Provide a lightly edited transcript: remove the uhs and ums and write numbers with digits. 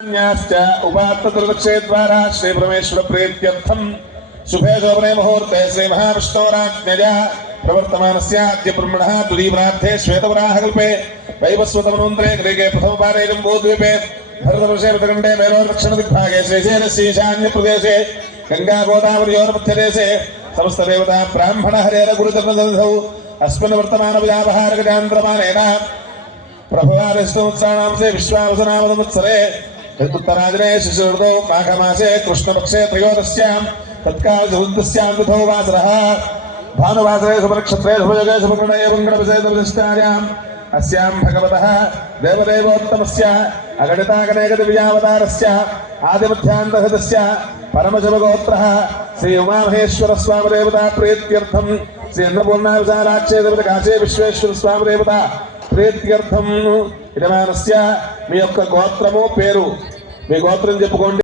उपात्तदुर्दक्षे द्वारा श्री परमेश्वर प्रीत्यर्थम शुभे शोभने मुहूर्ते श्री महाविष्णोराज्ञया प्रवर्तमानस्याद्य ब्रह्मणः तुरीवरार्थे श्वेतवराहकल्पे वैवस्वतमन्वन्तरे ग्रीके प्रथमपारे जम्बूद्वीपे भरतवर्षे वितरण्डे मेरोदक्षिणदिग्भागे श्रीशैलस्यैशान्यप्रदेशे गंगा गोदावरयोर्मध्यदेशे समस्तदेवता ब्राह्मण हरेर गुरुचरणदधौ अस्मिन् वर्तमानव्यावहारगजान्द्रमानेन प्रभवादिष्टोत्सवानां से विश्वावसनामदमुत्सरे उत्तरादिने शिशिरऋतौ माघमासे कृष्णपक्षे त्रयोदश्यां तत्कालचतुर्दश्यां तिथौ वासरः भानुवासरे शुभनक्षत्रे शुभयोगे शुभकर्णये मङ्गलविषयप्रतिष्ठायाम् अस्यां भगवतः देवदेवोत्तमस्य अगणितागणेकदिव्यावतारस्य आदिमध्यान्तहृतस्य परमशिवगोत्रः श्री उमामहेश्वरस्वामिदेवता प्रीत्यर्थं श्री अन्नपूर्णाविशालाक्षेत्रकाशे विश्वेश्वरस्वामिदेवता ప్రీత్యర్థం యజమానస్య మీ యొక్క గోత్రము పేరు మీ గోత్రం చెప్పుకోండి.